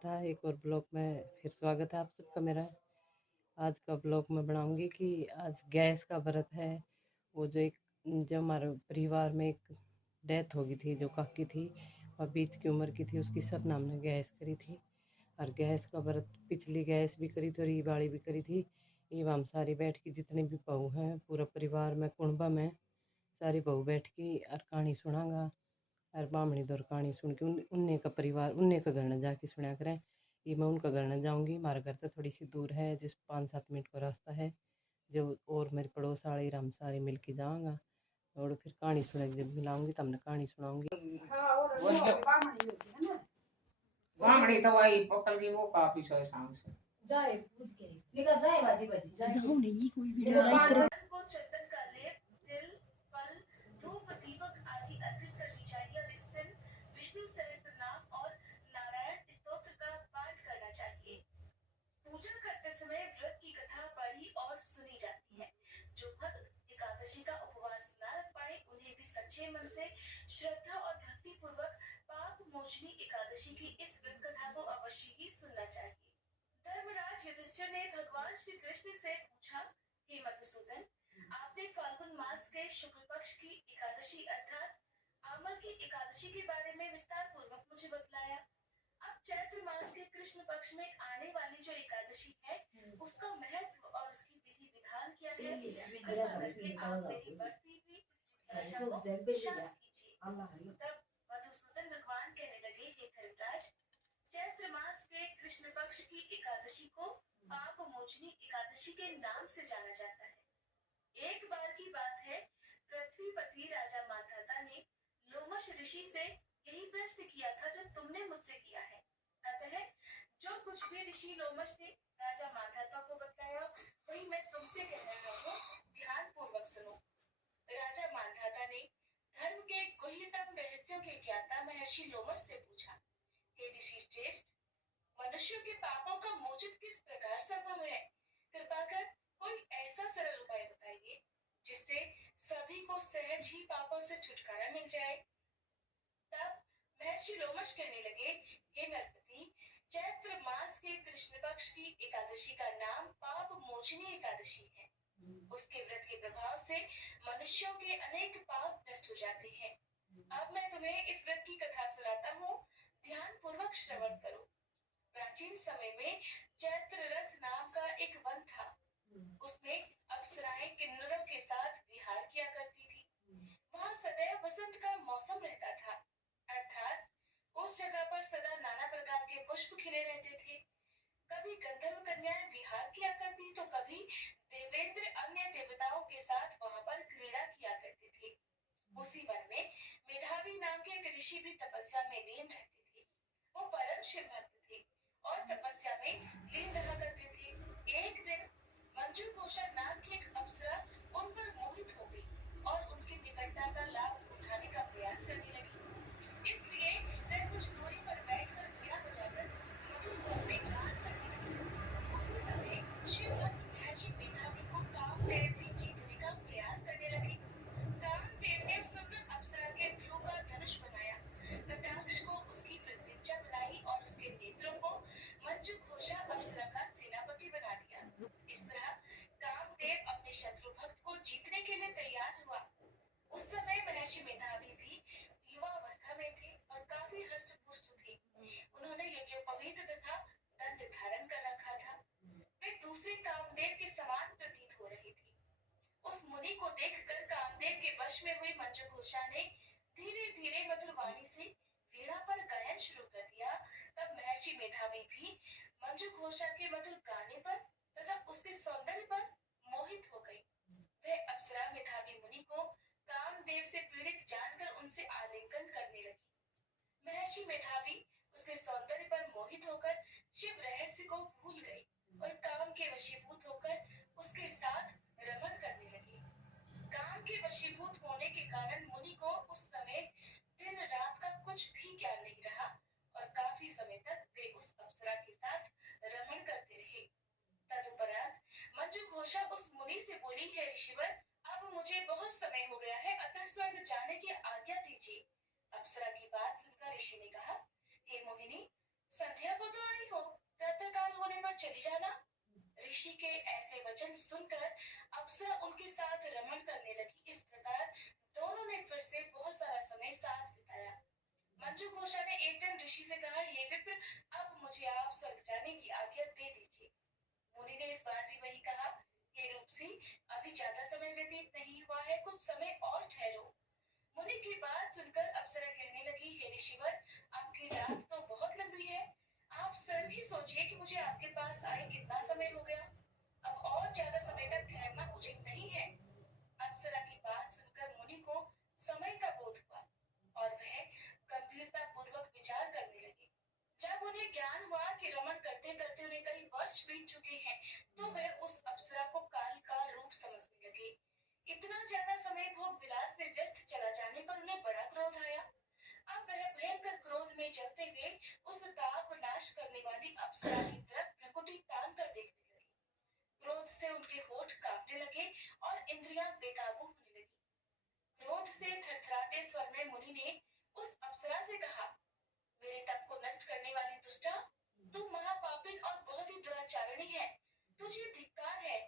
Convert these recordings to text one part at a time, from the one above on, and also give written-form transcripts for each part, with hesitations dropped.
कथा एक और ब्लॉग में फिर स्वागत है आप सबका मेरा। आज का ब्लॉग मैं बनाऊंगी कि आज गैस का व्रत है। वो जो हमारे परिवार में एक डेथ हो गई थी, जो काकी थी और 20 की उम्र की थी, उसकी सब नाम ने गैस करी थी। और गैस का व्रत पिछली गैस भी करी थी और ये बाड़ी भी करी थी। ये हम सारी बैठ के जितने भी बहू हैं पूरा परिवार में कुंबा में सारी बहू बैठ के और कहानी सुनागा और बामणी दौर कहानी सुन के उन्ने का परिवार उन्ने का घर न जाके सुना करें। ये मैं उनका घर न जाऊँगी, हमारा घर तो थोड़ी सी दूर है, जिस 5-7 मिनट का रास्ता है जो, और मेरे पड़ोस वाले हम सारे मिल के जाऊँगा और फिर कहानी सुना जब मिलाऊंगी तब मैं कहानी सुनाऊंगी। बामणी तो वही पकड़ की वो काफी सो शाम से जाए पूछ के निकल जाए बाजी बाजी जाओ नहीं कोई वीडियो लाइक करे को चंदन का लेप तिल फल धूप दीपक आदि अर्पित करनी चाहिए और इस दिन विष्णु सहस्त्र नाम और नारायण स्तोत्र का पाठ करना चाहिए। पूजन करते समय व्रत की कथा पढ़ी और सुनी जाती है। जो भक्त एकादशी का उपवास न रख पाए उन्हें भी सच्चे मन से श्रद्धा और भक्ति पूर्वक पाप मोचनी एकादशी की इस व्रत कथा को अवश्य ही सुनना चाहिए। धर्मराज युधिष्ठिर ने भगवान श्री कृष्ण से पूछा, हे मधुसूदन, आपने फाल्गुन मास के शुक्ल पक्ष की एकादशी अर्थात आमल की एकादशी के बारे में विस्तार पूर्वक मुझे बतलाया। अब चैत्र मास के कृष्ण पक्ष में आने वाली जो एकादशी है उसका महत्व और उसकी विधि विधान क्या है, कृपा करके आप मेरी बढ़ती हुई जिज्ञासा को शांत कीजिए। तब मधुसूदन भगवान कहने लगे, हे धर्मराज, चैत्र मास के कृष्ण पक्ष की एकादशी को पाप मोचनी एकादशी के नाम से जाना जाता है। एक बार की बात है, पृथ्वीपति राजा मांधाता ने लोमश ऋषि से यही प्रश्न किया था जो तुमने मुझसे किया है। अतः जो कुछ भी ऋषि लोमश ने राजा मांधाता को बताया वही मैं तुमसे कह रहा हूँ, ध्यान पूर्वक सुनो। राजा मांधाता ने धर्म के गुह्यतम रहस्यों के ज्ञाता महर्षि लोमश से पूछा, हे ऋषि श्रेष्ठ, मनुष्यों के पापों का मोचन किस प्रकार संभव है? कृपा कर कोई ऐसा सरल उपाय बताइए जिससे सभी को सहज ही पापों से छुटकारा मिल जाए। तब महर्षि लोमश कहने लगे, हे नरपति, चैत्र मास के कृष्ण पक्ष की एकादशी का नाम पाप मोचनी एकादशी है। उसके व्रत के प्रभाव से मनुष्यों के अनेक पाप नष्ट हो जाते हैं। अब मैं तुम्हें इस व्रत की कथा सुनाता हूँ, ध्यान पूर्वक श्रवण करो। प्राचीन समय में चैत्र रथ नाम का एक वन था। उसमें अप्सराएं किन्नरों के साथ विहार किया करती थी। वहाँ सदैव वसंत का मौसम रहता था, अर्थात उस जगह पर सदा नाना प्रकार के पुष्प खिले रहते थे। कभी गंधर्व कन्याएं विहार किया करती तो कभी देवेंद्र अन्य देवताओं के साथ वहाँ पर क्रीड़ा किया करते थे। उसी वन में मेधावी नाम के एक ऋषि भी तपस्या में लीन रहते थे। वो परम शिव भक्त थे और तपस्या में लीन रहा करते थे। एक दिन मंजू घोषा नाम की एक अप्सरा उन पर मोहित हो गई और उनकी निकटता का लाभ उठाने का प्रयास करने लगी। इसलिए वह कुछ दूरी पर बैठकर वीणा बजाकर मधुर स्वर में गान करने लगी। उसी समय शिव भक्त महर्षि मेधावी को कामदेव भी जीतने का प्रयास करने लगे। कामदेव ने सुंदर अप्सरा के भ्रू का धनुष बनाया, कटाक्ष को उसकी प्रत्यंचा बनाई और उसके नेत्रों को मंजू घोषा अप्सरा का सेनापति बना दिया। इस तरह कामदेव अपने शत्रु भक्त को जीतने के लिए तैयार हुआ। उस समय महर्षि मेधावी भी युवा अवस्था में थे और काफी हष्ट पुष्ट थे। उन्होंने यज्ञोपवीत तथा दंड धारण कर रखा था। वे दूसरे कामदेव के समान प्रतीत हो रहे थे। उस मुनि को देखकर कामदेव के वश में हुई मंजू घोषा ने धीरे धीरे मधुर वाणी से वीणा पर गायन शुरू कर दिया। तब महर्षि मेधावी भी मंजू घोषा के मधुर गाने पर तथा उसके सौंदर्य पर मोहित हो गई। वह अप्सरा मेधावी मुनि को कामदेव से पीड़ित जानकर उनसे आलिंगन करने लगी। महर्षि मेधावी उसके सौंदर्य पर मोहित होकर शिव रहस्य को भूल गए और काम के वशीभूत होकर उसके साथ रमन करने लगे। काम के वशीभूत होने के कारण मुनि को उस समय दिन रात का कुछ भी ज्ञान नहीं रहा और काफी समय तक वे उस अप्सरा के साथ रमण करते रहे। तदुपरांत मंजू घोषा उस मुनि से बोली, है ऋषिवर, अब मुझे बहुत समय हो गया है, अतः स्वर्ग जाने की आज्ञा दीजिए। अप्सरा की बात सुनकर ऋषि ने कहा, हे मोहिनी, संध्या को तो के ऐसे वचन सुनकर अप्सरा उनके साथ रमण करने लगी। इस प्रकार दोनों ने फिर से बहुत सारा समय साथ बिताया। मंजू घोषा ने एक दिन ऋषि से कहा, ये विप्र, अब मुझे आप स्वर्ग जाने की आज्ञा दे दीजिए। मुनि ने इस बार भी वही कहा, हे रूपसी, अभी ज्यादा समय व्यतीत नहीं हुआ है, कुछ समय और ठहरो। मुनि की बात सुनकर अप्सरा कहने लगी, हे ऋषिवर, आपकी रात तो बहुत लंबी है। आप स्वयं ही सोचिए कि मुझे आपके पास आए कितना समय हो गया। अब और ज्यादा समय तक ठहरना उचित नहीं है। अप्सरा की बात सुनकर मुनि को समय का बोध हुआ और वह गंभीरता पूर्वक विचार करने लगे। जब उन्हें ज्ञान हुआ कि रमण करते करते उन्हें कई वर्ष बीत चुके हैं, तो वह उस अप्सरा को काल का रूप समझने लगे। इतना ज्यादा समय भोग विलास में व्यर्थ चला जाने पर उन्हें बड़ा क्रोध आया। अब वह भयंकर क्रोध में जलते हुए उस ताप नाश करने वाली अप्सरा की तरफ भ्रकुटी तान कर देखने लगे। क्रोध से उनके होठ कांपने लगे और इंद्रियां बेकाबू होने लगी। क्रोध से थरथराते स्वर में मुनि ने उस अप्सरा से कहा, मेरे तप को नष्ट करने वाली दुष्टा, तू महापापिन और बहुत ही दुराचारणी है। तुझे धिक्कार है।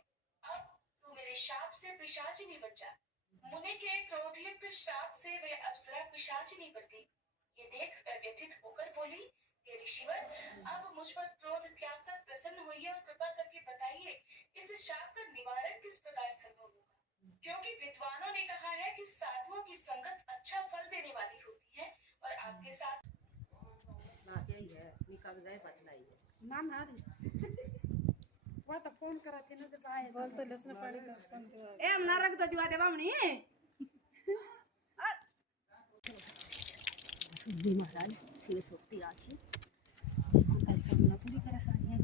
अब तू मेरे शाप से पिशाचिनी बन जा। मुनि के क्रोधयुक्त श्राप से वह अप्सरा पिशाचिनी बन गई। ये देख वह व्यथित होकर बोली, हे ऋषिवर, अब मुझ पर क्रोध त्याग कर प्रसन्न होइए और कृपा करके बताइए, इस शाप का निवारण किस प्रकार संभव होगा? क्योंकि विद्वानों ने कहा है कि साधुओं की संगत अच्छा फल देने वाली होती है और आपके साथ ना ना वो तो फोन करा थे ना जब आए बोल तो लसन पानी का फोन ए हम ना रख दो दिवा देवा हमनी सुधी महाराज से सोती आखी ऐसा ना पूरी परेशानी है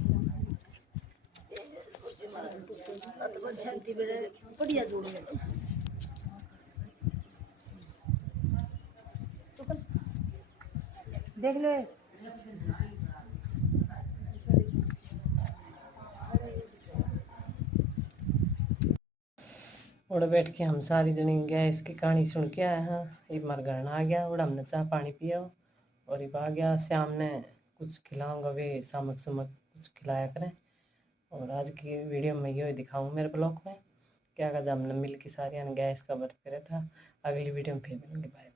सोचे महाराज पुस्तक तो शांति बेरे बढ़िया जोड़ है सुकन देख ले उड़ बैठ के हम सारी जनी गैस की कहानी सुन के आए हैं। ये मरगरण आ गया, उड़ा हमने चाह पानी पिया और ये आ गया। शाम ने कुछ खिलाऊंगा, वे सामक सुमक कुछ खिलाया करें। और आज की वीडियो में ये दिखाऊँ मेरे ब्लॉग में क्या हमने मिल के सारी गैस का व्रत करे था। अगली वीडियो में फिर मिलेंगे, बाय।